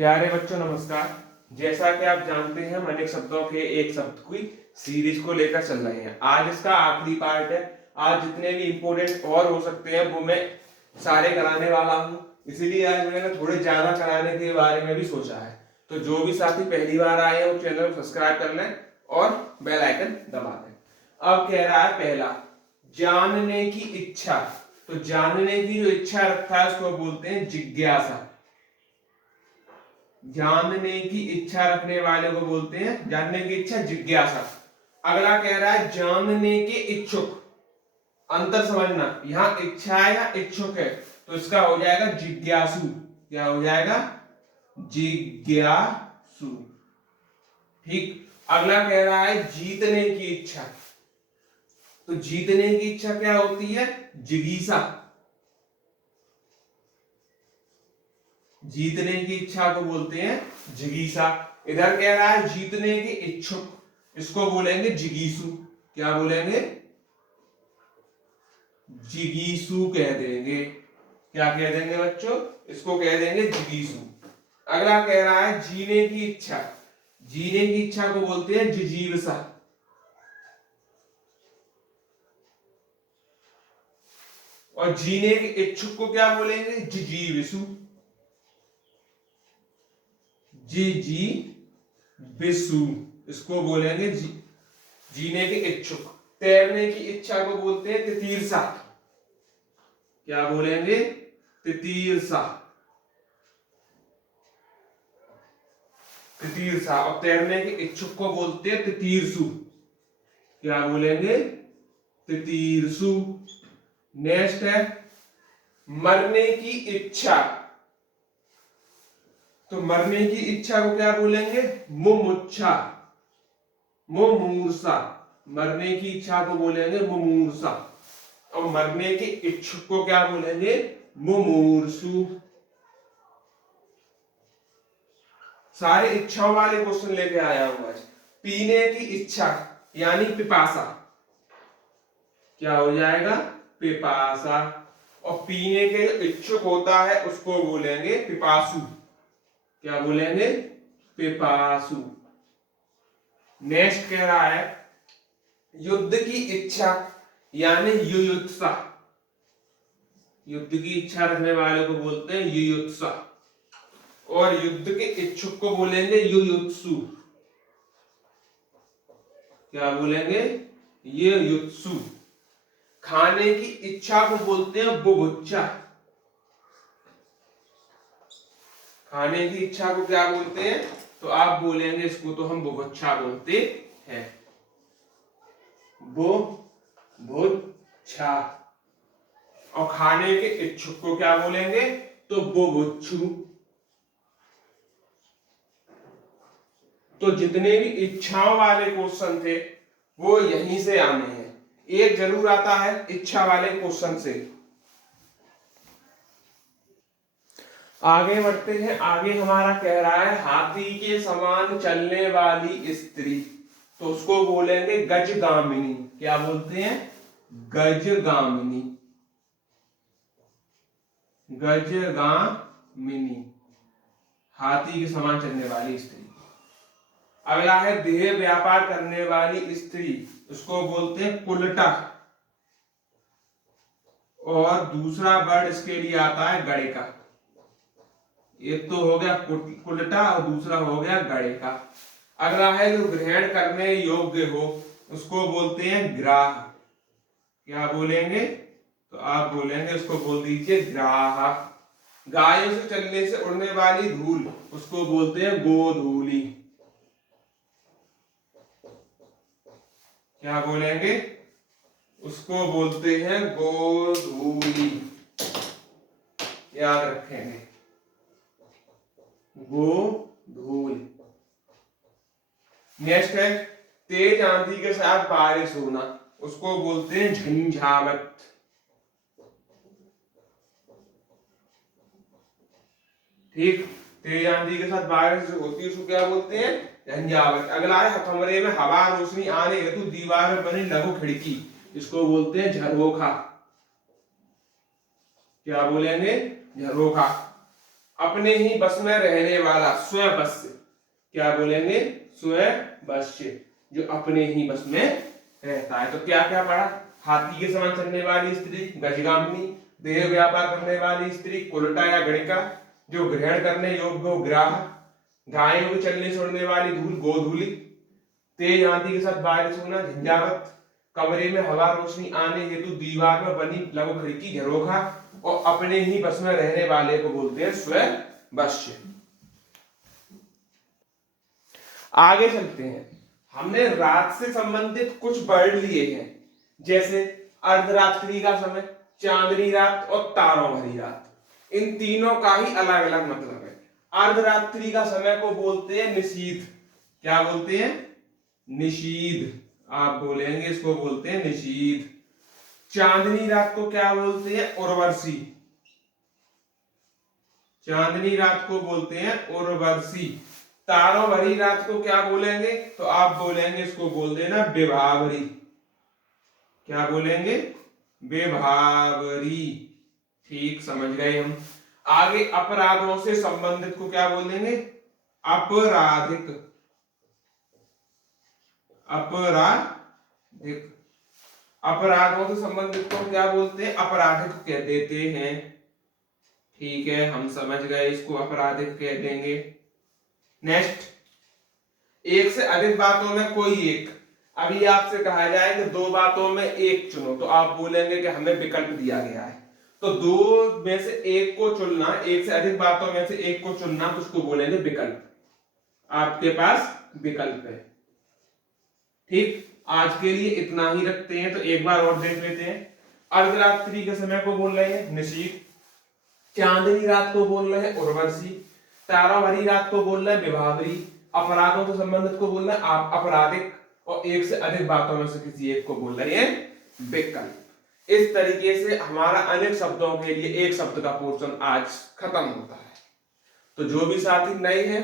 प्यारे बच्चों नमस्कार। जैसा कि आप जानते हैं हम अनेक शब्दों के एक शब्द की सीरीज को लेकर चल रहे हैं। आज इसका आखिरी पार्ट है। आज जितने भी इंपोर्टेंट और हो सकते हैं वो मैं सारे कराने वाला हूं, इसीलिए आज मैंने थोड़े ज्यादा कराने के बारे में भी सोचा है। तो जो भी साथी पहली बार आए हैं वो चैनल को सब्सक्राइब कर लें और बेल आइकन दबा दें। अब कह रहा है पहला, जानने की इच्छा। तो जानने की जो इच्छा रखता है उसको बोलते हैं जिज्ञासा। जानने की इच्छा रखने वाले को बोलते हैं, जानने की इच्छा जिज्ञासा। अगला कह रहा है जानने के इच्छुक। अंतर समझना, यहां इच्छा है या इच्छुक है, तो इसका हो जाएगा जिज्ञासु। क्या हो जाएगा? जिज्ञासु। ठीक। अगला कह रहा है जीतने की इच्छा। तो जीतने की इच्छा क्या होती है? जिगीसा। जीतने की इच्छा को बोलते हैं जिगीसा। इधर कह रहा है जीतने के इच्छुक, इसको बोलेंगे जिगीसु। क्या बोलेंगे? जिगीसु कह देंगे। क्या कह देंगे बच्चों? इसको कह देंगे जिगीसु। अगला कह रहा है जीने की इच्छा। जीने की इच्छा को बोलते हैं जिजीविसा। और जीने के इच्छुक को क्या बोलेंगे? जिजीविसु। जिजीविसु इसको बोलेंगे जीने के इच्छुक। तैरने की इच्छा को बोलते हैं तितीर्षा। क्या बोलेंगे? तितीर्षा। तितीर्षा। और तैरने के इच्छुक को बोलते हैं तितीर्षु। क्या बोलेंगे? तितीर्षु। नेक्स्ट है मरने की इच्छा। तो मरने की इच्छा को क्या बोलेंगे? मुमुक्षा। मुमूर्षा। मरने की इच्छा को बोलेंगे मुमूर्षा। और मरने के इच्छुक को क्या बोलेंगे? मुमूर्षु। सारे इच्छाओं वाले क्वेश्चन लेके आया हूं आज। पीने की इच्छा यानी पिपासा। क्या हो जाएगा? पिपासा। और पीने के इच्छुक होता है उसको बोलेंगे पिपासु। क्या बोलेंगे? पिपासु। नेक्स्ट कह रहा है युद्ध की इच्छा यानी युयुत्सा। युद्ध की इच्छा रखने वाले को बोलते हैं युयुत्सा। और युद्ध के इच्छुक को बोलेंगे युयुत्सु। क्या बोलेंगे? युयुत्सु। खाने की इच्छा को बोलते हैं बुभुक्षा। खाने की इच्छा को क्या बोलते हैं? तो आप बोलेंगे इसको तो हम बुभुक्षा बोलते हैं। बुभुक्षा। और खाने के इच्छुक को क्या बोलेंगे? तो बुभुक्षु। तो जितने भी इच्छाओं वाले क्वेश्चन थे वो यहीं से आने हैं। एक जरूर आता है इच्छा वाले क्वेश्चन से। आगे बढ़ते हैं। आगे हमारा कह रहा है हाथी के समान चलने वाली स्त्री। तो उसको बोलेंगे गजगामिनी। क्या बोलते हैं? गजगामिनी। गजगामिनी। हाथी के समान चलने वाली स्त्री। अगला है देह व्यापार करने वाली स्त्री, उसको बोलते हैं कुलटा। और दूसरा वर्ड इसके लिए आता है गड़िका। एक तो हो गया कुलटा और दूसरा हो गया गड़िका। अगला है जो ग्रहण करने योग्य हो उसको बोलते हैं ग्राह। क्या बोलेंगे? तो आप बोलेंगे, उसको बोल दीजिए ग्राह। गायों से चलने से उड़ने वाली धूल उसको बोलते हैं गोधूली। क्या बोलेंगे? उसको बोलते हैं गोधूली। याद रखेंगे, गोधूल। नेक्स्ट है तेज आंधी के साथ बारिश होना, उसको बोलते हैं झंझावत। ठीक। तेज आंधी के साथ बारिश होती है उसको क्या बोलते हैं? झंझावत। अगला है कमरे में हवा रोशनी आने हेतु दीवार में बनी लघु खिड़की, इसको बोलते हैं झरोखा। क्या बोलेंगे? झरोखा। अपने ही बस में रहने वाला, स्वबस्य। क्या बोलेंगे? स्वबस्य, जो अपने ही बस में रहता है। तो क्या क्या पढ़ा? हाथी के समान चलने वाली स्त्री गजगामिनी, देह व्यापार करने वाली स्त्री कुलटा या गणिका, जो ग्रहण करने योग्य हो ग्राह, गायों के चलने छोड़ने वाली धूल गोधूली, तेज आंधी के साथ बारिश होना झंझावत, कमरे में हवा रोशनी आने हेतु दीवार में बनी लघु खिड़की झरोखा, और अपने ही बस में रहने वाले को बोलते हैं स्वबस्य। आगे चलते हैं। हमने रात से संबंधित कुछ वर्ड लिए हैं, जैसे अर्धरात्रि का समय, चांदनी रात और तारों भरी रात। इन तीनों का ही अलग अलग मतलब है। अर्धरात्रि का समय को बोलते हैं निशीथ। क्या बोलते हैं? निशीथ। आप बोलेंगे इसको बोलते हैं निशीथ। चांदनी रात को क्या बोलते हैं? उर्वशी। चांदनी रात को बोलते हैं उर्वशी। तारों भरी रात को क्या बोलेंगे? तो आप बोलेंगे, इसको बोल देना विभावरी। क्या बोलेंगे? विभावरी। ठीक, समझ गए हम। आगे अपराधों से संबंधित को क्या बोल देंगे? अपराधिक। अपराधिक। अपराधों से संबंधित को क्या बोलते हैं? अपराधिक कह देते हैं। ठीक है, हम समझ गए, इसको अपराधिक कह देंगे। नेक्स्ट, एक से अधिक बातों में कोई एक। अभी आपसे कहा जाए कि दो बातों में एक चुनो, तो आप बोलेंगे कि हमें विकल्प दिया गया है, तो दो में से एक को चुनना, एक से अधिक बातों में से एक को चुनना, तो उसको बोलेंगे विकल्प। आपके पास विकल्प है। ठीक, आज के लिए इतना ही रखते हैं। तो एक बार और देख लेते हैं। अर्धरात्रि के समय को बोल रहे हैं निशीथ, चांदनी रात को बोल रहे हैं उर्वशी, तारा भरी रात को बोल रहे हैं विभावरी, अपराधों से संबंधित को बोल रहे हैं आप अपराधिक, और एक से अधिक बातों में से किसी एक को बोल रहे हैं विकल्प। इस तरीके से हमारा अनेक शब्दों के लिए एक शब्द का पोर्शन आज खत्म होता है। तो जो भी साथी नए हैं,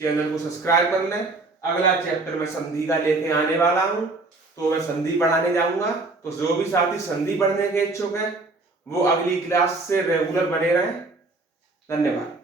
चैनल को सब्सक्राइब कर लें। अगला चैप्टर में संधि का लेके आने वाला हूं, तो मैं संधि पढ़ाने जाऊंगा। तो जो भी साथी संधि पढ़ने के इच्छुक है, वो अगली क्लास से रेगुलर बने रहें। धन्यवाद।